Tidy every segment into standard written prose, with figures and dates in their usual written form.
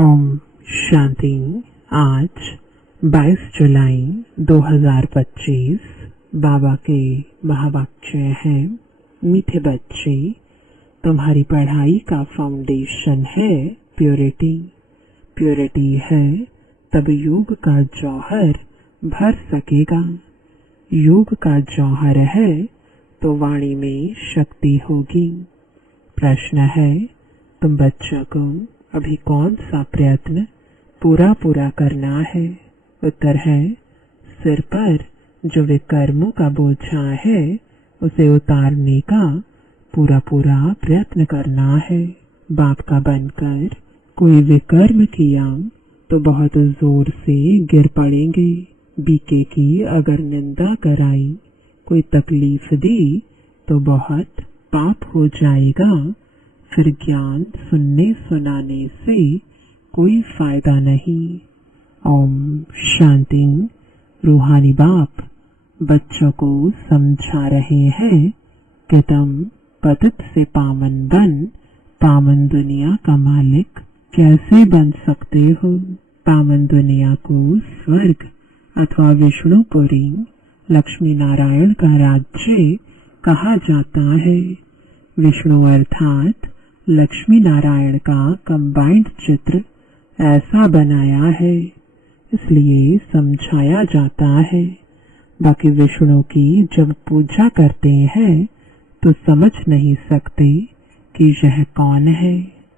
ओम शांति। आज 22 जुलाई 2025 बाबा के महावाक्य हैं। मीठे बच्चे, तुम्हारी पढ़ाई का फाउंडेशन है प्योरिटी। प्योरिटी है तब योग का जौहर भर सकेगा। योग का जौहर है तो वाणी में शक्ति होगी। प्रश्न है, तुम बच्चों को अभी कौन सा प्रयत्न पूरा करना है? उत्तर है, सिर पर जो विकर्मों का बोझा है उसे उतारने का पूरा प्रयत्न करना है। बाप का बनकर कोई विकर्म किया तो बहुत जोर से गिर पड़ेंगे। बीके की अगर निंदा कराई, कोई तकलीफ दी तो बहुत पाप हो जाएगा। फिर ज्ञान सुनने सुनाने से कोई फायदा नहीं। ओम शांति। रूहानी बाप बच्चों को समझा रहे हैं कि तुम पतित से पावन बन पावन दुनिया का मालिक कैसे बन सकते हो। पावन दुनिया को स्वर्ग अथवा विष्णुपुरी लक्ष्मी नारायण का राज्य कहा जाता है। विष्णु अर्थात लक्ष्मी नारायण का कंबाइंड चित्र ऐसा बनाया है, इसलिए समझाया जाता है। बाकी विष्णु की जब पूजा करते हैं तो समझ नहीं सकते कि यह कौन है।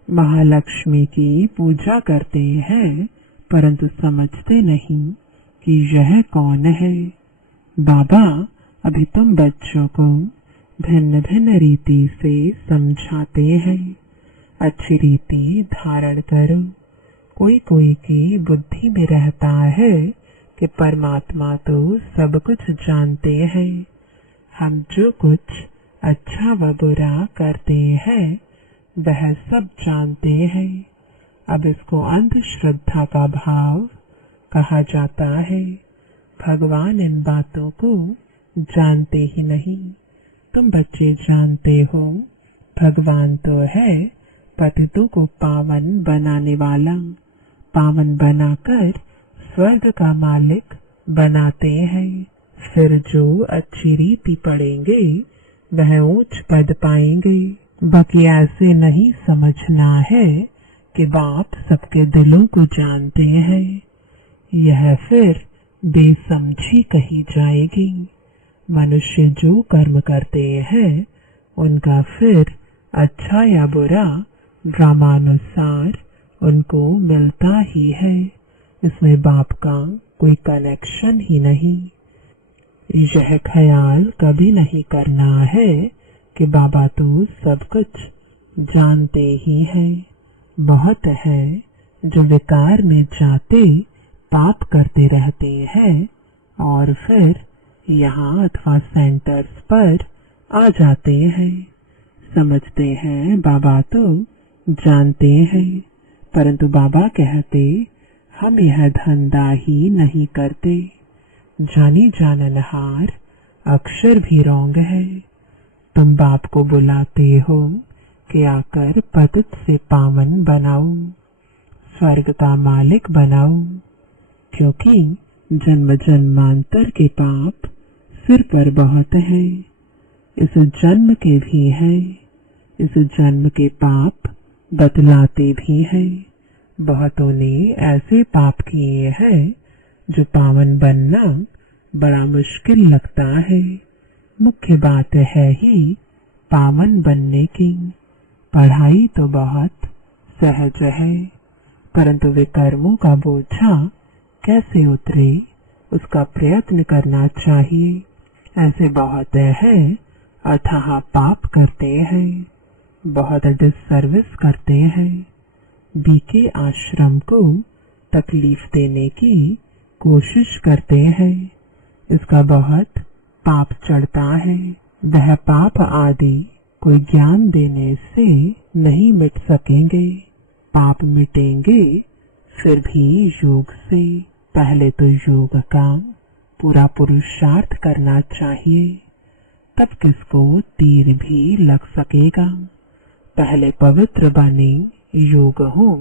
महालक्ष्मी की पूजा करते हैं परंतु समझते नहीं कि यह कौन है। बाबा अभी तुम बच्चों को भिन्न भिन्न रीति से समझाते हैं। अच्छी रीति धारण करो। कोई की बुद्धि में रहता है कि परमात्मा तो सब कुछ जानते हैं। हम जो कुछ अच्छा व बुरा करते हैं वह सब जानते हैं। अब इसको अंधश्रद्धा का भाव कहा जाता है। भगवान इन बातों को जानते ही नहीं। तुम बच्चे जानते हो भगवान तो है पतितों को पावन बनाने वाला। पावन बनाकर स्वर्ग का मालिक बनाते हैं। फिर जो अच्छी रीति पढ़ेंगे वह ऊंच पद पाएंगे। बाकी ऐसे नहीं समझना है कि बाप सबके दिलों को जानते हैं। यह फिर बेसमझी कही जाएगी। मनुष्य जो कर्म करते हैं उनका फिर अच्छा या बुरा ड्रामानुसार उनको मिलता ही है। इसमें बाप का कोई कनेक्शन ही नहीं। यह ख्याल कभी नहीं करना है कि बाबा तो सब कुछ जानते ही हैं। बहुत है जो विकार में जाते पाप करते रहते हैं और फिर यहाँ अथवा सेंटर्स पर आ जाते हैं। समझते हैं बाबा तो जानते हैं, परंतु बाबा कहते हम यह धंधा ही नहीं करते। जानी जाननहार अक्षर भी रोंग है। तुम बाप को बुलाते हो कि आकर पतित से पावन बनाओ, स्वर्ग का मालिक बनाओ। क्योंकि जन्म जन्मांतर के पाप सिर पर बहुत हैं। इस जन्म के भी हैं। इस जन्म के पाप बतलाते भी हैं। बहुतों ने ऐसे पाप किए हैं जो पावन बनना बड़ा मुश्किल लगता है। मुख्य बात है ही पावन बनने की। पढ़ाई तो बहुत सहज है, परंतु विकर्मों का बोझा कैसे उतरे उसका प्रयत्न करना चाहिए। ऐसे बहुत है अथाह पाप करते हैं, बहुत डिससर्विस करते हैं। बीके आश्रम को तकलीफ देने की कोशिश करते हैं। इसका बहुत पाप चढ़ता है। वह पाप आदि कोई ज्ञान देने से नहीं मिट सकेंगे। पाप मिटेंगे फिर भी योग से। पहले तो योग का पूरा पुरुषार्थ करना चाहिए, तब किसको तीर भी लग सकेगा। पहले पवित्र बने योग हो,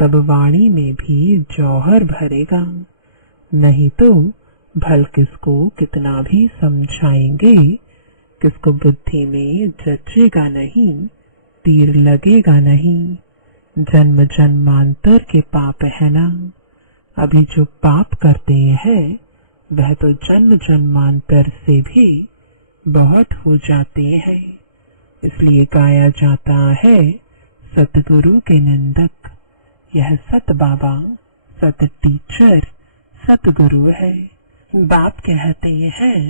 तब वाणी में भी जौहर भरेगा। नहीं तो भल किसको कितना भी समझाएंगे, किसको बुद्धि में जचेगा नहीं, तीर लगेगा नहीं। जन्म जन्मांतर के पाप है ना। अभी जो पाप करते हैं वह तो जन्म जन्मांतर से भी बहुत हो जाते हैं। इसलिए गाया जाता है सतगुरु के निंदक। यह सत बाबा, सत टीचर, सतगुरु है। बाप कहते हैं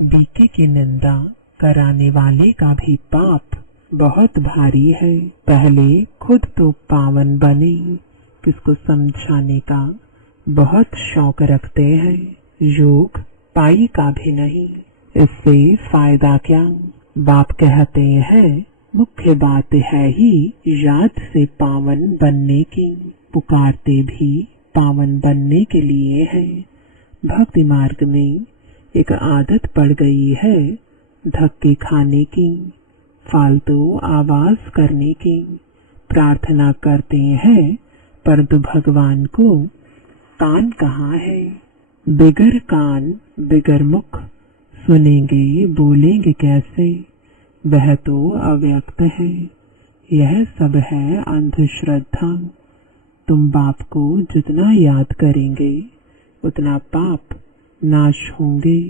बीके की निंदा कराने वाले का भी पाप बहुत भारी है। पहले खुद तो पावन बने, किसको समझाने का बहुत शौक रखते हैं। योग पाई का भी नहीं, इससे फायदा क्या। बाप कहते हैं मुख्य बात है ही याद से पावन बनने की। पुकारते भी पावन बनने के लिए है। भक्ति मार्ग में एक आदत पड़ गई है धक्के खाने की, फालतू आवाज करने की। प्रार्थना करते हैं परंतु भगवान को कान कहाँ है। बिगर कान बिगर मुख, सुनेंगे बोलेंगे कैसे। वह तो अव्यक्त है। यह सब है अंधश्रद्धा। तुम बाप को जितना याद करेंगे उतना पाप नाश होंगे।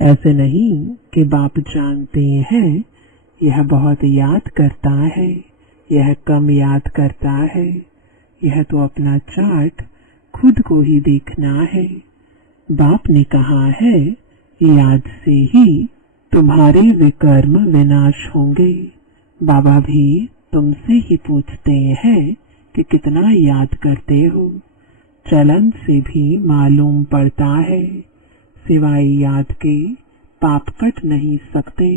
ऐसे नहीं कि बाप जानते हैं यह बहुत याद करता है, यह कम याद करता है। यह तो अपना चार्ट खुद को ही देखना है। बाप ने कहा है याद से ही तुम्हारे विकर्म विनाश होंगे। बाबा भी तुमसे ही पूछते हैं कि कितना याद करते हो। चलन से भी मालूम पड़ता है, सिवाय याद के पाप कट नहीं सकते।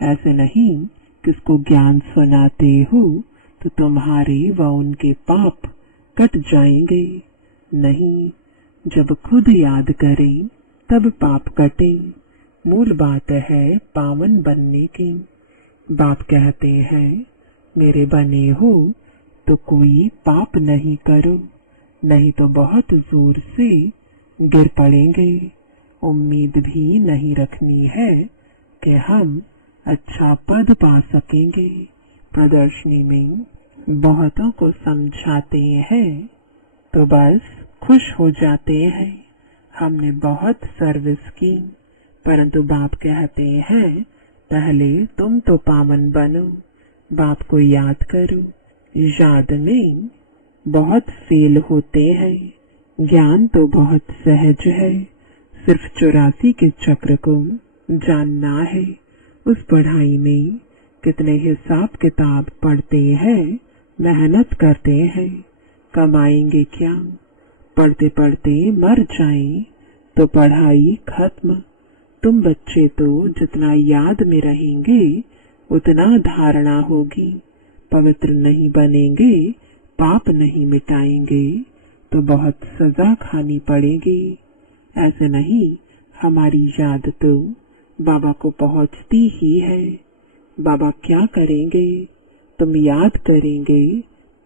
ऐसे नहीं किसको ज्ञान सुनाते हो तो तुम्हारे व उनके पाप कट जाएंगे। नहीं, जब खुद याद करें तब पाप कटे। मूल बात है पावन बनने की। बाप कहते हैं मेरे बने हो तो कोई पाप नहीं करो, नहीं तो बहुत जोर से गिर पड़ेंगे। उम्मीद भी नहीं रखनी है कि हम अच्छा पद पा सकेंगे। प्रदर्शनी में बहुतों को समझाते हैं तो बस खुश हो जाते हैं हमने बहुत सर्विस की। परंतु बाप कहते हैं पहले तुम तो पावन बनो, बाप को याद करो। याद में बहुत फेल होते हैं। ज्ञान तो बहुत सहज है, सिर्फ 84 के चक्र को जानना है। उस पढ़ाई में कितने हिसाब किताब पढ़ते हैं, मेहनत करते हैं, कमाएंगे क्या। पढ़ते पढ़ते मर जाएं तो पढ़ाई खत्म। तुम बच्चे तो जितना याद में रहेंगे उतना धारणा होगी। पवित्र नहीं बनेंगे, पाप नहीं मिटाएंगे तो बहुत सजा खानी पड़ेगी। ऐसे नहीं, हमारी याद तो बाबा को पहुंचती ही है। बाबा क्या करेंगे, तुम याद करेंगे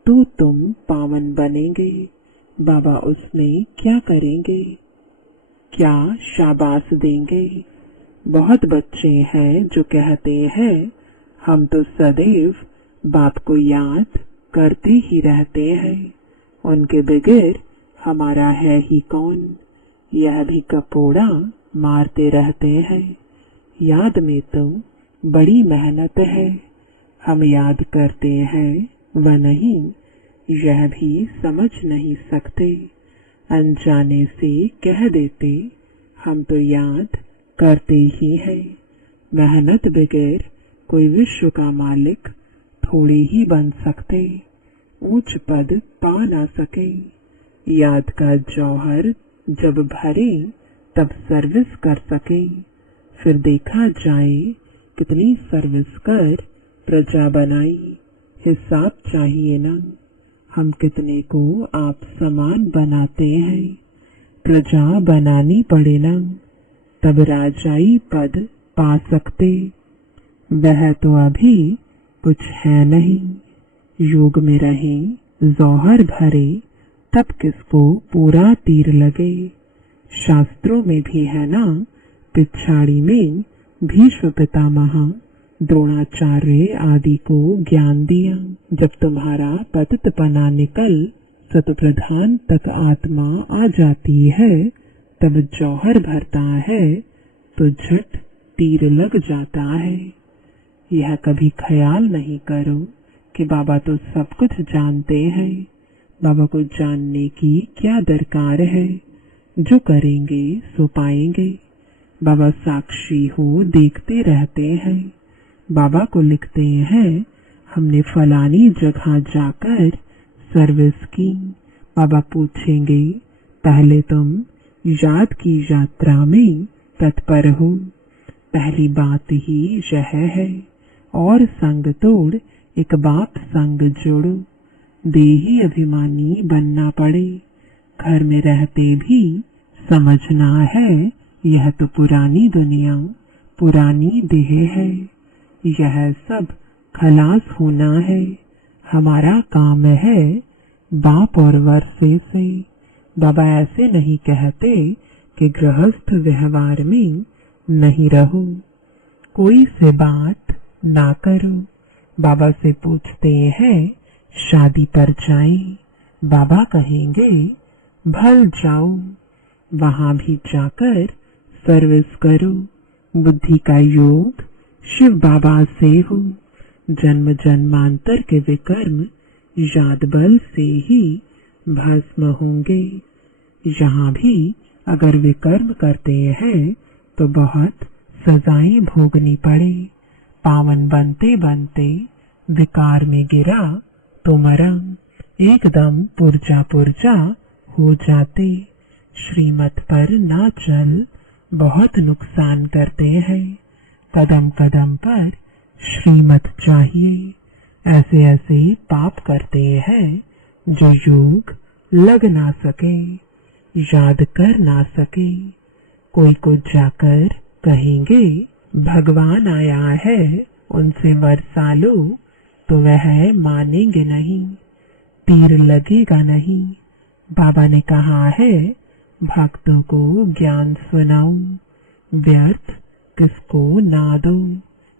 तो तुम पावन बनेंगे। बाबा उसमें क्या करेंगे, क्या शाबाश देंगे। बहुत बच्चे हैं जो कहते हैं हम तो सदैव बाप को याद करते ही रहते हैं, उनके बगैर हमारा है ही कौन। यह भी कपोड़ा मारते रहते हैं। याद में तो बड़ी मेहनत है। हम याद करते हैं व नहीं, यह भी समझ नहीं सकते। अनजाने से कह देते हम तो याद करते ही हैं। मेहनत बगैर कोई विश्व का मालिक थोड़े ही बन सकते, ऊंच पद पा ना सके। याद का जौहर जब भरे तब सर्विस कर सके। फिर देखा जाए कितनी सर्विस कर प्रजा बनाई। हिसाब चाहिए ना, हम कितने को आप समान बनाते हैं। प्रजा बनानी पड़े ना, तब राजाई पद पा सकते। वह तो अभी कुछ है नहीं। योग में रहें, जौहर भरे तब किसको पूरा तीर लगे। शास्त्रों में भी है ना, पिछाड़ी में भीष्म पितामह द्रोणाचार्य आदि को ज्ञान दिया। जब तुम्हारा पतितपना निकल सतप्रधान तक आत्मा आ जाती है, तब जौहर भरता है तो झट तीर लग जाता है। यह कभी ख्याल नहीं करो कि बाबा तो सब कुछ जानते हैं। बाबा को जानने की क्या दरकार है, जो करेंगे सो पाएंगे। बाबा साक्षी हो देखते रहते हैं। बाबा को लिखते हैं, हमने फलानी जगह जाकर सर्विस की। बाबा पूछेंगे, पहले तुम याद की यात्रा में तत्पर हो। पहली बात ही यह है, और संग तोड़ एक बाप संग जोड़ो। देही अभिमानी बनना पड़े, घर में रहते भी समझना है यह तो पुरानी दुनिया, पुरानी देह है। यह सब खलास होना है। हमारा काम है बाप और वर्षे से। बाबा ऐसे नहीं कहते कि गृहस्थ व्यवहार में नहीं रहो, कोई से बात ना करो। बाबा से पूछते हैं, शादी पर जाएं। बाबा कहेंगे, भल जाओ। वहां भी जाकर सर्विस करो। बुद्धि का योग शिव बाबा से हो। जन्म जन्मांतर के विकर्म याद बल से ही भस्म होंगे। यहाँ भी अगर विकर्म करते हैं तो बहुत सजाएं भोगनी पड़े। पावन बनते बनते विकार में गिरा तो मरा, एकदम पुर्जा पुर्जा हो जाते। श्रीमत पर ना चल बहुत नुकसान करते हैं। कदम कदम पर श्रीमत चाहिए। ऐसे ऐसे पाप करते हैं जो योग लग ना सके, याद कर ना सके। कोई को जाकर कहेंगे, भगवान आया है उनसे वर्षा लो, तो वह मानेंगे नहीं, तीर लगेगा नहीं। बाबा ने कहा है, भक्तों को ज्ञान सुनाओ, व्यर्थ किसको ना दो,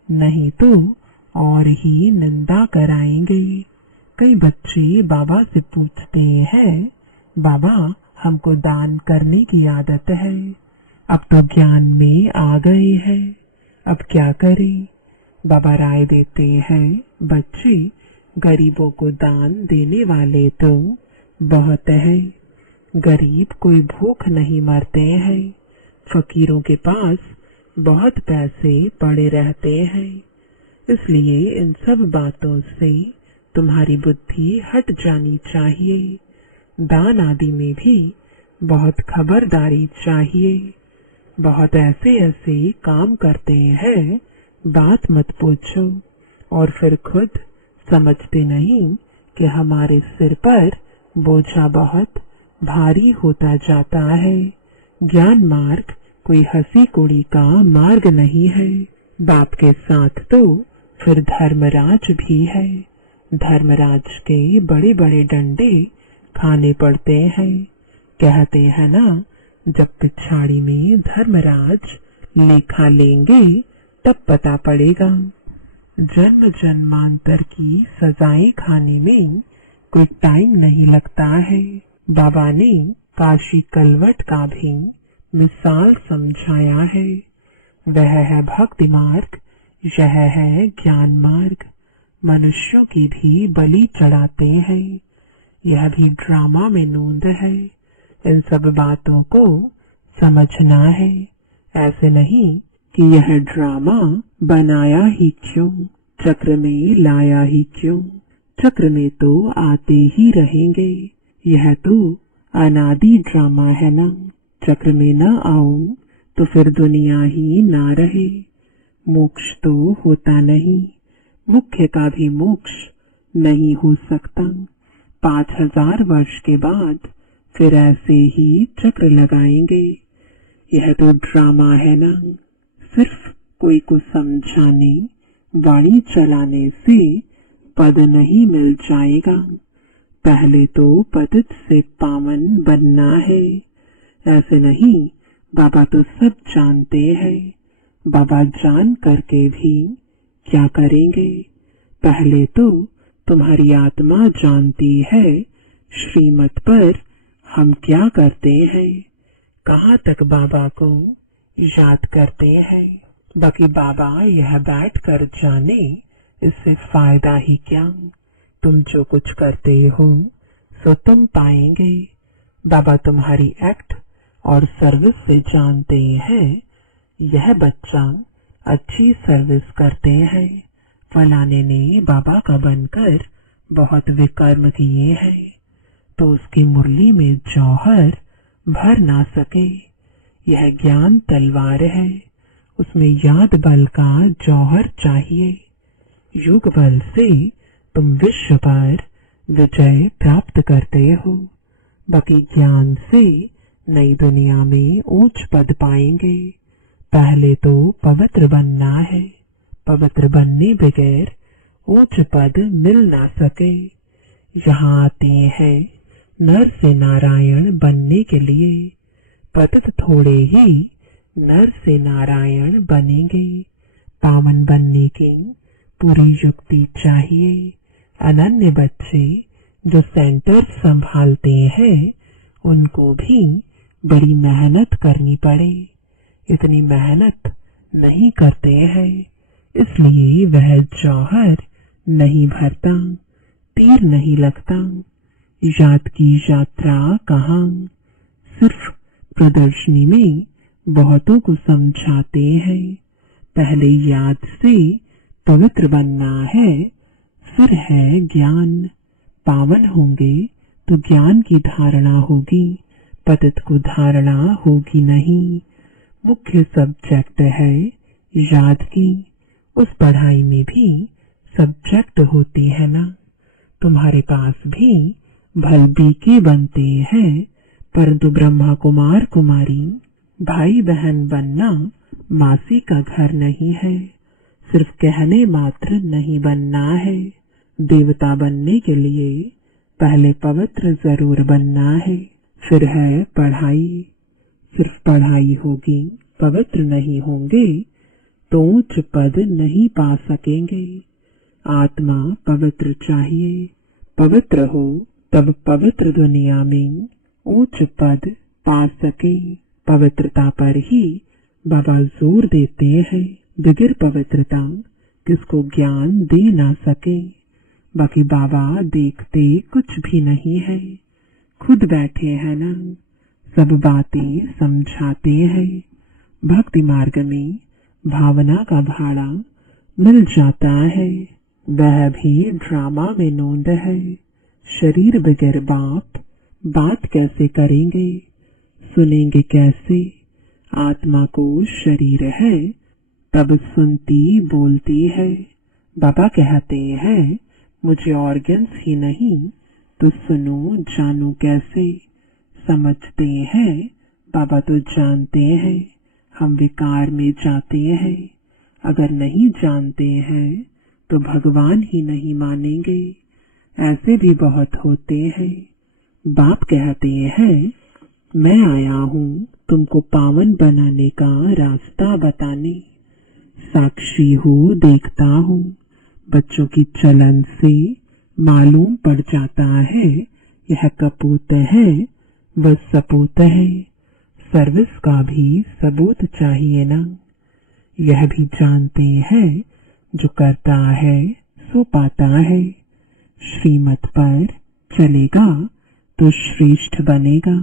नहीं तो और ही निंदा कराएंगे। कई बच्चे बाबा से पूछते हैं, बाबा हमको दान करने की आदत है, अब तो ज्ञान में आ गए हैं, अब क्या करें। बाबा राय देते हैं, बच्चे गरीबों को दान देने वाले तो बहुत है। गरीब कोई भूख नहीं मरते हैं। फकीरों के पास बहुत पैसे पड़े रहते हैं। इसलिए इन सब बातों से तुम्हारी बुद्धि हट जानी चाहिए। दान आदि में भी बहुत खबरदारी चाहिए। बहुत ऐसे ऐसे काम करते हैं, बात मत पूछो, और फिर खुद समझते नहीं कि हमारे सिर पर बोझा बहुत भारी होता जाता है। ज्ञान मार्ग कोई हंसी कुड़ी का मार्ग नहीं है। बाप के साथ तो फिर धर्मराज भी है। धर्मराज के बड़े बड़े डंडे खाने पड़ते हैं। कहते हैं ना, जब पिछाड़ी में धर्मराज लेखा लेंगे तब पता पड़ेगा। जन्म जन्मांतर की सजाएं खाने में कोई टाइम नहीं लगता है। बाबा ने काशी कलवट का भी मिसाल समझाया है। वह है भक्ति मार्ग, यह है ज्ञान मार्ग। मनुष्यों की भी बलि चढ़ाते हैं। यह भी ड्रामा में नूंद है। इन सब बातों को समझना है। ऐसे नहीं कि यह ड्रामा बनाया ही क्यों, चक्र में लाया ही क्यों। चक्र में तो आते ही रहेंगे। यह तो अनादि ड्रामा है ना। चक्र में न आओ तो फिर दुनिया ही ना रहे। मोक्ष तो होता नहीं, मुख्य का भी मोक्ष नहीं हो सकता। 5000 वर्ष के बाद फिर ऐसे ही चक्र लगाएंगे। यह तो ड्रामा है ना। सिर्फ कोई को समझाने, वाणी चलाने से पद नहीं मिल जाएगा। पहले तो पतित से पावन बनना है। ऐसे नहीं, बाबा तो सब जानते हैं। बाबा जान करके भी क्या करेंगे? पहले तो तुम्हारी आत्मा जानती है श्रीमत पर हम क्या करते हैं, कहाँ तक बाबा को याद करते हैं। बाकी बाबा यह बैठ कर जाने, इससे फायदा ही क्या। तुम जो कुछ करते हो सो तुम पाएंगे। बाबा तुम्हारी एक्ट और सर्विस से जानते हैं यह बच्चा अच्छी सर्विस करते हैं। फलाने ने बाबा का बनकर बहुत विकर्म किए हैं, तो उसकी मुरली में जौहर भर ना सके। यह ज्ञान तलवार है, उसमें याद बल का जौहर चाहिए। युग बल से तुम विश्व पर विजय प्राप्त करते हो। बाकी ज्ञान से नई दुनिया में ऊंच पद पाएंगे। पहले तो पवित्र बनना है, पवित्र बनने बगैर ऊंच पद मिल ना सके। यहाँ आते हैं नर से नारायण बनने के लिए। पतित थोड़े ही नर से नारायण बनेंगे। पावन बनने की पूरी युक्ति चाहिए। अनन्य बच्चे जो सेंटर संभालते हैं उनको भी बड़ी मेहनत करनी पड़े। इतनी मेहनत नहीं करते हैं, इसलिए वह जौहर नहीं भरता, तीर नहीं लगता। याद की यात्रा कहाँ, सिर्फ प्रदर्शनी में बहुतों को समझाते हैं। पहले याद से पवित्र बनना है, फिर है ज्ञान। पावन होंगे तो ज्ञान की धारणा होगी, पतित को धारणा होगी नहीं। मुख्य सब्जेक्ट है याद की। उस पढ़ाई में भी सब्जेक्ट होती है ना। तुम्हारे पास भी भल बीके बनते हैं, परंतु ब्रह्मा कुमार कुमारी भाई बहन बनना मासी का घर नहीं है। सिर्फ कहने मात्र नहीं बनना है। देवता बनने के लिए पहले पवित्र जरूर बनना है, फिर है पढ़ाई। सिर्फ पढ़ाई होगी, पवित्र नहीं होंगे तो उच्च पद नहीं पा सकेंगे। आत्मा पवित्र चाहिए। पवित्र हो तब पवित्र दुनिया में उच्च पद पा सके। पवित्रता पर ही बाबा जोर देते हैं। बगैर पवित्रता किसको ज्ञान दे ना सके। बाकी बाबा देखते कुछ भी नहीं है, खुद बैठे हैं ना, सब बातें समझाते हैं। भक्ति मार्ग में भावना का भाड़ा मिल जाता है, वह भी ड्रामा में नोंद है। शरीर बगैर बात कैसे करेंगे, सुनेंगे कैसे। आत्मा को शरीर है तब सुनती बोलती है। बाबा कहते हैं मुझे ऑर्गन्स ही नहीं तो सुनो जानू कैसे। समझते हैं बाबा तो जानते हैं, हम विकार में जाते हैं। अगर नहीं जानते हैं तो भगवान ही नहीं मानेंगे। ऐसे भी बहुत होते हैं। बाप कहते हैं मैं आया हूँ तुमको पावन बनाने का रास्ता बताने। साक्षी हूँ, देखता हूँ। बच्चों की चलन से मालूम पड़ जाता है यह कपूत है वह सपूत है। सर्विस का भी सबूत चाहिए ना। यह भी जानते हैं जो करता है सो पाता है। श्रीमत पर चलेगा तो श्रेष्ठ बनेगा,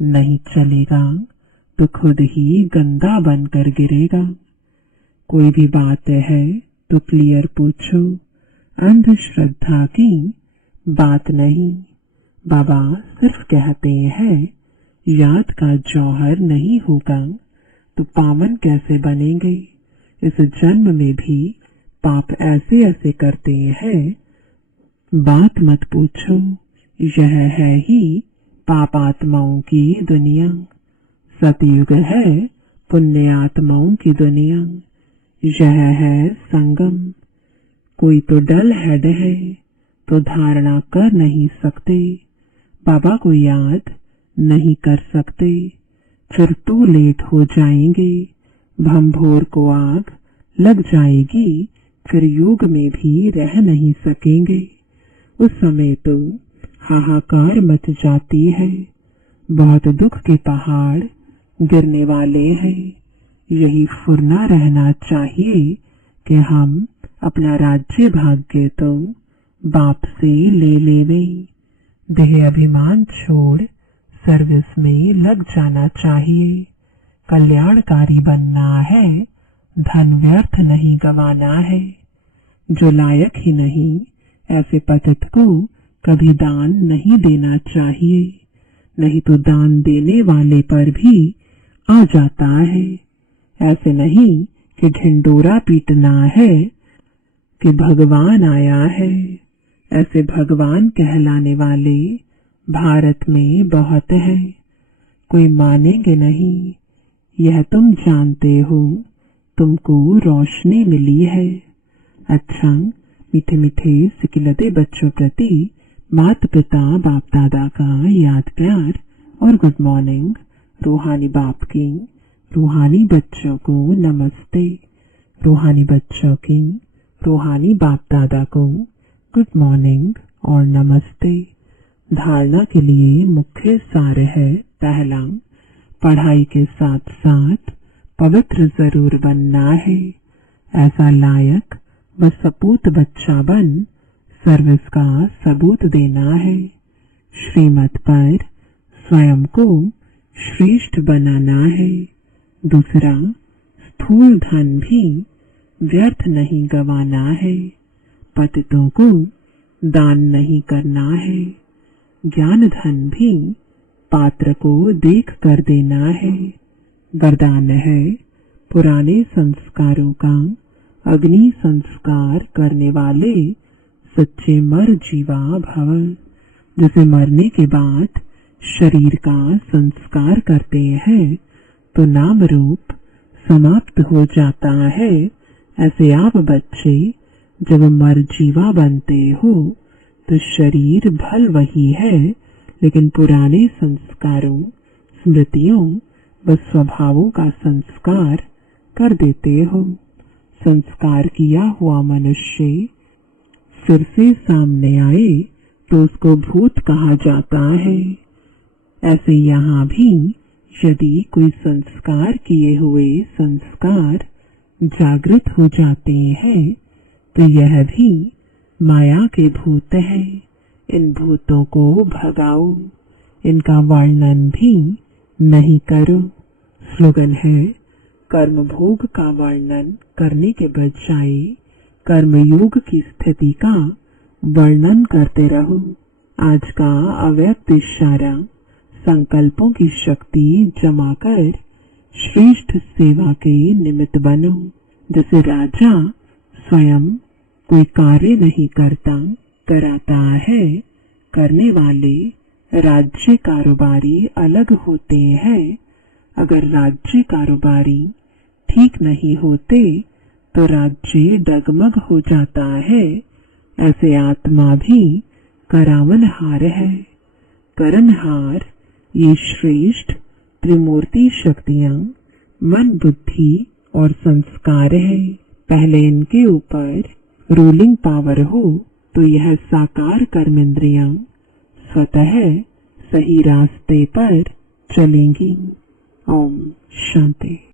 नहीं चलेगा तो खुद ही गंदा बनकर गिरेगा। कोई भी बात है तो क्लियर पूछो, अंधश्रद्धा की बात नहीं। बाबा सिर्फ कहते हैं याद का जौहर नहीं होगा तो पावन कैसे बनेंगे। इस जन्म में भी पाप ऐसे ऐसे करते हैं, बात मत पूछो। यह है ही पाप आत्माओं की दुनिया। सतयुग है पुण्य आत्माओं की दुनिया। यह है संगम। कोई तो डल हेड है तो धारणा कर नहीं सकते, बाबा को याद नहीं कर सकते, फिर तो लेट हो जाएंगे, भंभोर को आग लग जाएगी, फिर युग में भी रह नहीं सकेंगे। उस समय तो हाहाकार मच जाती है, बहुत दुख के पहाड़ गिरने वाले हैं। यही फुरना रहना चाहिए कि हम अपना राज्य भाग्य तो बाप से ले लेवे। देह अभिमान छोड़ सर्विस में लग जाना चाहिए। कल्याणकारी बनना है, धन व्यर्थ नहीं गंवाना है। जो लायक ही नहीं ऐसे पतित को कभी दान नहीं देना चाहिए, नहीं तो दान देने वाले पर भी आ जाता है। ऐसे नहीं कि ढिंडोरा पीटना है कि भगवान आया है। ऐसे भगवान कहलाने वाले भारत में बहुत हैं। कोई मानेंगे नहीं, यह तुम जानते हो, तुमको रोशनी मिली है। अच्छा, मीठे मीठे सिकिलते बच्चों प्रति माता पिता बाप दादा का याद प्यार और गुड मॉर्निंग। रूहानी बाप की रूहानी बच्चों को नमस्ते। रूहानी बच्चों की रूहानी बाप दादा को गुड मॉर्निंग और नमस्ते। धारणा के लिए मुख्य सार है, पहला, पढ़ाई के साथ साथ पवित्र जरूर बनना है। ऐसा लायक व सपूत बच्चा बन सर्विस का सबूत देना है। श्रीमत पर स्वयं को श्रेष्ठ बनाना है। दूसरा, स्थूल धन भी व्यर्थ नहीं गंवाना है। पतितों को दान नहीं करना है। ज्ञान धन भी पात्र को देख कर देना है। वरदान है, पुराने संस्कारों का अग्नि संस्कार करने वाले सच्चे मर जीवा भव। जैसे मरने के बाद शरीर का संस्कार करते हैं तो नाम रूप समाप्त हो जाता है, ऐसे आप बच्चे जब मर जीवा बनते हो तो शरीर भल वही है, लेकिन पुराने संस्कारों, स्मृतियों व स्वभावों का संस्कार कर देते हो। संस्कार किया हुआ मनुष्य फिर से सामने आए तो उसको भूत कहा जाता है। ऐसे यहाँ भी यदि कोई संस्कार किए हुए संस्कार जागृत हो जाते हैं तो यह भी माया के भूत हैं। इन भूतों को भगाओ, इनका वर्णन भी नहीं करो। स्लोगन है, कर्म भोग का वर्णन करने के बजाय कर्मयोग की स्थिति का वर्णन करते रहो। आज का अव्यक्त इशारा, संकल्पों की शक्ति जमा कर श्रेष्ठ सेवा के निमित्त बनो। जैसे राजा स्वयं कोई कार्य नहीं करता, कराता है। करने वाले राज्य कारोबारी अलग होते हैं। अगर राज्य कारोबारी ठीक नहीं होते तो राज्य डगमग हो जाता है। ऐसे आत्मा भी करावनहार है। करनहार ये श्रेष्ठ त्रिमूर्ति शक्तियां मन, बुद्धि और संस्कार है। पहले इनके ऊपर रूलिंग पावर हो तो यह साकार कर्मेंद्रियां स्वतः सही रास्ते पर चलेंगी। ओम शांति।